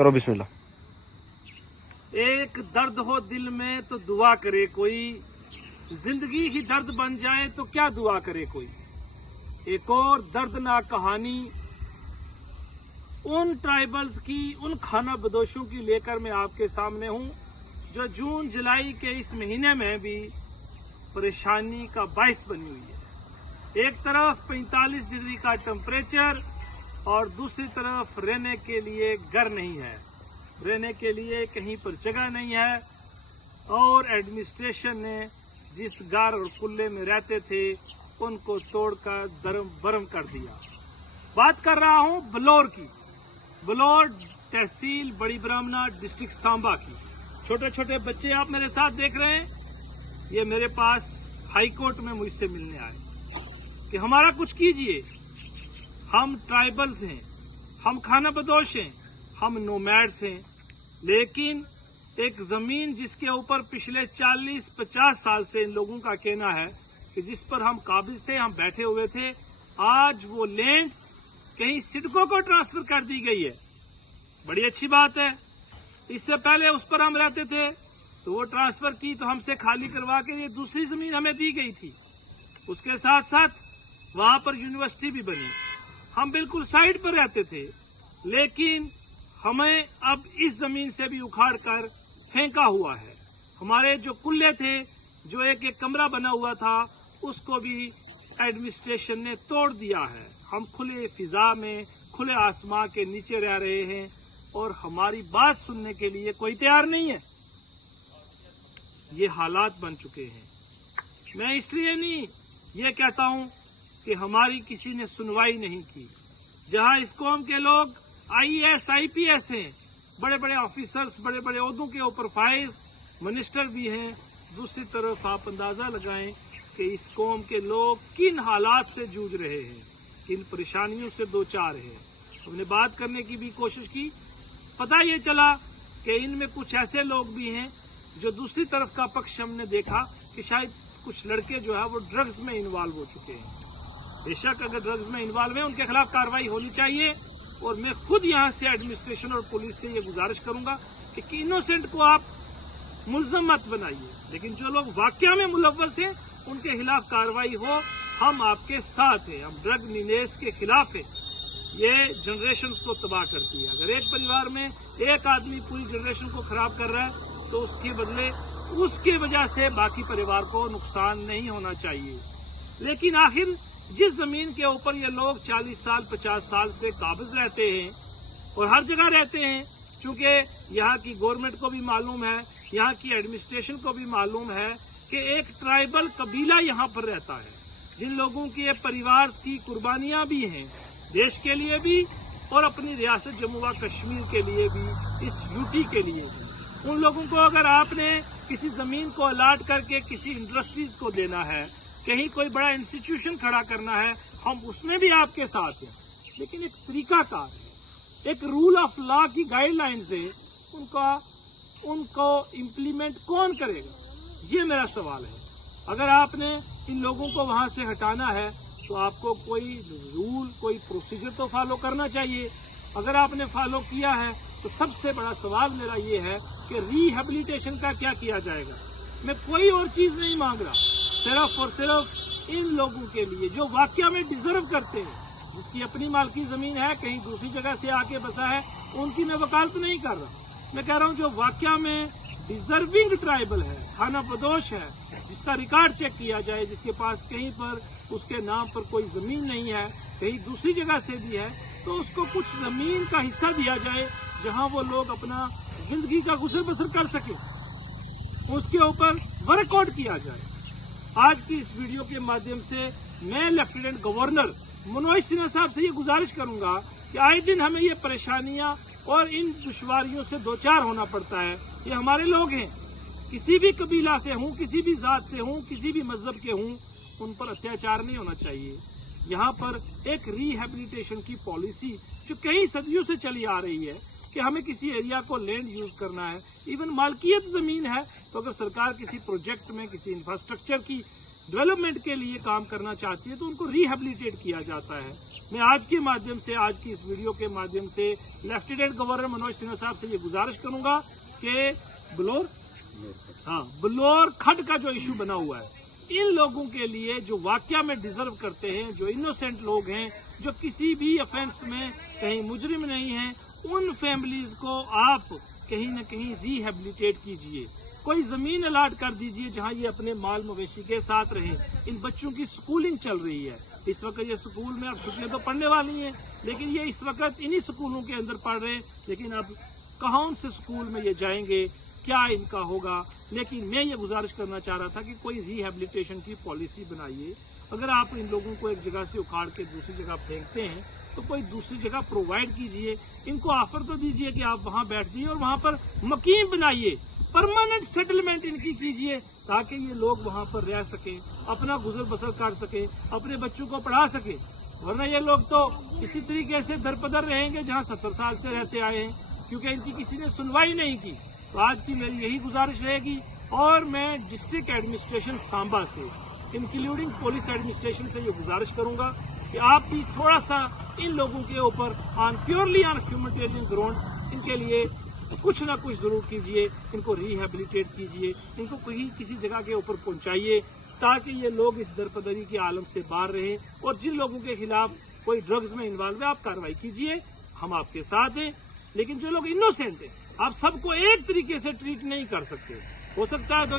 करो बिस्मिल्लाह। एक दर्द हो दिल में तो दुआ करे कोई, जिंदगी ही दर्द बन जाए तो क्या दुआ करे कोई। एक और दर्दनाक कहानी उन ट्राइबल्स की, उन खाना बदोशों की लेकर मैं आपके सामने हूं, जो जून जुलाई के इस महीने में भी परेशानी का बाइस बनी हुई है। एक तरफ 45 डिग्री का टेम्परेचर और दूसरी तरफ रहने के लिए घर नहीं है, रहने के लिए कहीं पर जगह नहीं है, और एडमिनिस्ट्रेशन ने जिस घर और कुल्ले में रहते थे उनको तोड़कर दरम बरम कर दिया। बात कर रहा हूं बलौर की, बलौर तहसील बड़ी ब्राह्मणा डिस्ट्रिक्ट सांबा की। छोटे छोटे बच्चे आप मेरे साथ देख रहे हैं, ये मेरे पास हाई कोर्ट में मुझसे मिलने आए कि हमारा कुछ कीजिए, हम ट्राइबल्स हैं, हम खाना बदोश हैं, हम नोमैड्स हैं, लेकिन एक जमीन जिसके ऊपर पिछले 40-50 साल से इन लोगों का कहना है कि जिस पर हम काबिज थे, हम बैठे हुए थे, आज वो लैंड कहीं सिडको को ट्रांसफर कर दी गई है। बड़ी अच्छी बात है। इससे पहले उस पर हम रहते थे तो वो ट्रांसफर की तो हमसे खाली करवा के ये दूसरी जमीन हमें दी गई थी। उसके साथ साथ वहां पर यूनिवर्सिटी भी बनी। हम बिल्कुल साइड पर रहते थे, लेकिन हमें अब इस जमीन से भी उखाड़ कर फेंका हुआ है। हमारे जो कुल्ले थे, जो एक एक कमरा बना हुआ था, उसको भी एडमिनिस्ट्रेशन ने तोड़ दिया है। हम खुले फिजा में, खुले आसमां के नीचे रह रहे हैं और हमारी बात सुनने के लिए कोई तैयार नहीं है। ये हालात बन चुके हैं। मैं इसलिए नहीं ये कहता हूं कि हमारी किसी ने सुनवाई नहीं की। जहां इस कौम के लोग IAS IPS हैं, बड़े बड़े ऑफिसर्स, बड़े बड़े ओहदों के ऊपर फाइज मिनिस्टर भी हैं, दूसरी तरफ आप अंदाजा लगाएं कि इस कौम के लोग किन हालात से जूझ रहे हैं, किन परेशानियों से दो चार हैं। हमने बात करने की भी कोशिश की, पता ये चला कि इनमें कुछ ऐसे लोग भी हैं जो दूसरी तरफ का पक्ष हमने देखा कि शायद कुछ लड़के जो है वो ड्रग्स में इन्वॉल्व हो चुके हैं। बेशक अगर ड्रग्स में इन्वॉल्व है उनके खिलाफ कार्रवाई होनी चाहिए, और मैं खुद यहाँ से एडमिनिस्ट्रेशन और पुलिस से ये गुजारिश करूंगा कि इनोसेंट को आप मुल्ज़म मत बनाइए, लेकिन जो लोग वाकया में मुलव्वस हैं उनके खिलाफ कार्रवाई हो। हम आपके साथ हैं, हम ड्रग निनेस के खिलाफ हैं। ये जनरेशन्स को तबाह करती है। अगर एक परिवार में एक आदमी पूरी जनरेशन को खराब कर रहा है तो उसके बदले उसकी वजह से बाकी परिवार को नुकसान नहीं होना चाहिए। लेकिन आखिर जिस जमीन के ऊपर ये लोग 40 साल 50 साल से काबिज रहते हैं और हर जगह रहते हैं, चूंकि यहाँ की गवर्नमेंट को भी मालूम है, यहाँ की एडमिनिस्ट्रेशन को भी मालूम है कि एक ट्राइबल कबीला यहाँ पर रहता है, जिन लोगों के परिवार की कुर्बानियां भी हैं, देश के लिए भी और अपनी रियासत जम्मू व कश्मीर के लिए भी, इस यूटी के लिए भी। उन लोगों को अगर आपने किसी जमीन को अलाट करके किसी इंडस्ट्रीज को देना है, कहीं कोई बड़ा इंस्टीट्यूशन खड़ा करना है, हम उसमें भी आपके साथ हैं, लेकिन एक तरीकाकार है, एक रूल ऑफ लॉ की गाइडलाइंस है, उनको इम्प्लीमेंट कौन करेगा, ये मेरा सवाल है। अगर आपने इन लोगों को वहां से हटाना है तो आपको कोई रूल, कोई प्रोसीजर तो फॉलो करना चाहिए। अगर आपने फॉलो किया है तो सबसे बड़ा सवाल मेरा ये है कि रिहेबिलिटेशन का क्या किया जाएगा। मैं कोई और चीज नहीं मांग रहा, सिर्फ और सिर्फ इन लोगों के लिए जो वाकया में डिजर्व करते हैं, जिसकी अपनी मालकी जमीन है, कहीं दूसरी जगह से आके बसा है, उनकी मैं वकालत नहीं कर रहा। मैं कह रहा हूँ जो वाकया में डिजर्विंग ट्राइबल है, खाना बदोश है, जिसका रिकॉर्ड चेक किया जाए, जिसके पास कहीं पर उसके नाम पर कोई जमीन नहीं है, कहीं दूसरी जगह से भी है, तो उसको कुछ जमीन का हिस्सा दिया जाए जहां वो लोग अपना जिंदगी का गुजर बसर कर सके, उसके ऊपर वर्कआउट किया जाए। आज की इस वीडियो के माध्यम से मैं लेफ्टिनेंट गवर्नर मनोज सिन्हा साहब से ये गुजारिश करूंगा कि आए दिन हमें ये परेशानियां और इन दुश्वारियों से दो चार होना पड़ता है। ये हमारे लोग हैं, किसी भी कबीला से हूँ, किसी भी जात से हूँ, किसी भी मजहब के हूँ, उन पर अत्याचार नहीं होना चाहिए। यहाँ पर एक रिहेबिलिटेशन की पॉलिसी जो कई सदियों से चली आ रही है कि हमें किसी एरिया को लैंड यूज करना है, इवन मालकियत जमीन है, तो अगर सरकार किसी प्रोजेक्ट में, किसी इंफ्रास्ट्रक्चर की डेवलपमेंट के लिए काम करना चाहती है तो उनको रिहेबिलिटेट किया जाता है। میں آج کے माध्यम سے आज की इस वीडियो के माध्यम से लेफ्टिनेंट गवर्नर मनोज सिन्हा साहब से ये गुजारिश करूंगा कि बलौर खड्ड का जो इशू बना हुआ है, इन लोगों के लिए जो वाकया में डिजर्व करते हैं, जो इनोसेंट लोग हैं, जो किसी भी ऑफेंस में कहीं मुजरिम नहीं हैं, उन फैमिलीज को आप कहीं न कहीं रिहेबिलिटेट कीजिए। कोई जमीन अलाट कर दीजिए जहां ये अपने माल मवेशी के साथ रहें। इन बच्चों की स्कूलिंग चल रही है, इस वक्त ये स्कूल में अब छुट्टियां तो पढ़ने वाली हैं, लेकिन ये इस वक्त इन्हीं स्कूलों के अंदर पढ़ रहे हैं। लेकिन अब कौन से स्कूल में ये जाएंगे, क्या इनका होगा। लेकिन मैं ये गुजारिश करना चाह रहा था कि कोई रिहेबिलिटेशन की पॉलिसी बनाइए। अगर आप इन लोगों को एक जगह से उखाड़ के दूसरी जगह फेंकते हैं तो कोई दूसरी जगह प्रोवाइड कीजिए, इनको ऑफर तो दीजिए कि आप वहां बैठ जाइए और वहां पर मकीम बनाइए, परमानेंट सेटलमेंट इनकी कीजिए, ताकि ये लोग वहां पर रह सके, अपना गुजर बसर कर सके, अपने बच्चों को पढ़ा सके। वरना ये लोग तो इसी तरीके से दरपदर रहेंगे जहां 70 साल से रहते आए हैं, क्योंकि इनकी किसी ने सुनवाई नहीं की। तो आज की मेरी यही गुजारिश रहेगी और मैं डिस्ट्रिक्ट एडमिनिस्ट्रेशन सांबा से इंक्लूडिंग पुलिस एडमिनिस्ट्रेशन से ये गुजारिश करूंगा कि आप भी थोड़ा सा इन लोगों के ऊपर प्योरली ऑन ह्यूमैनिटेरियन ग्राउंड इनके लिए कुछ ना कुछ जरूर कीजिए, इनको रिहेबिलिटेट कीजिए, इनको कहीं किसी जगह के ऊपर पहुंचाइए ताकि ये लोग इस दरपदरी के आलम से बाहर रहें। और जिन लोगों के खिलाफ कोई ड्रग्स में इन्वॉल्व है आप कार्रवाई कीजिए, हम आपके साथ हैं। लेकिन जो लोग इनोसेंट हैं आप सबको एक तरीके से ट्रीट नहीं कर सकते। हो सकता है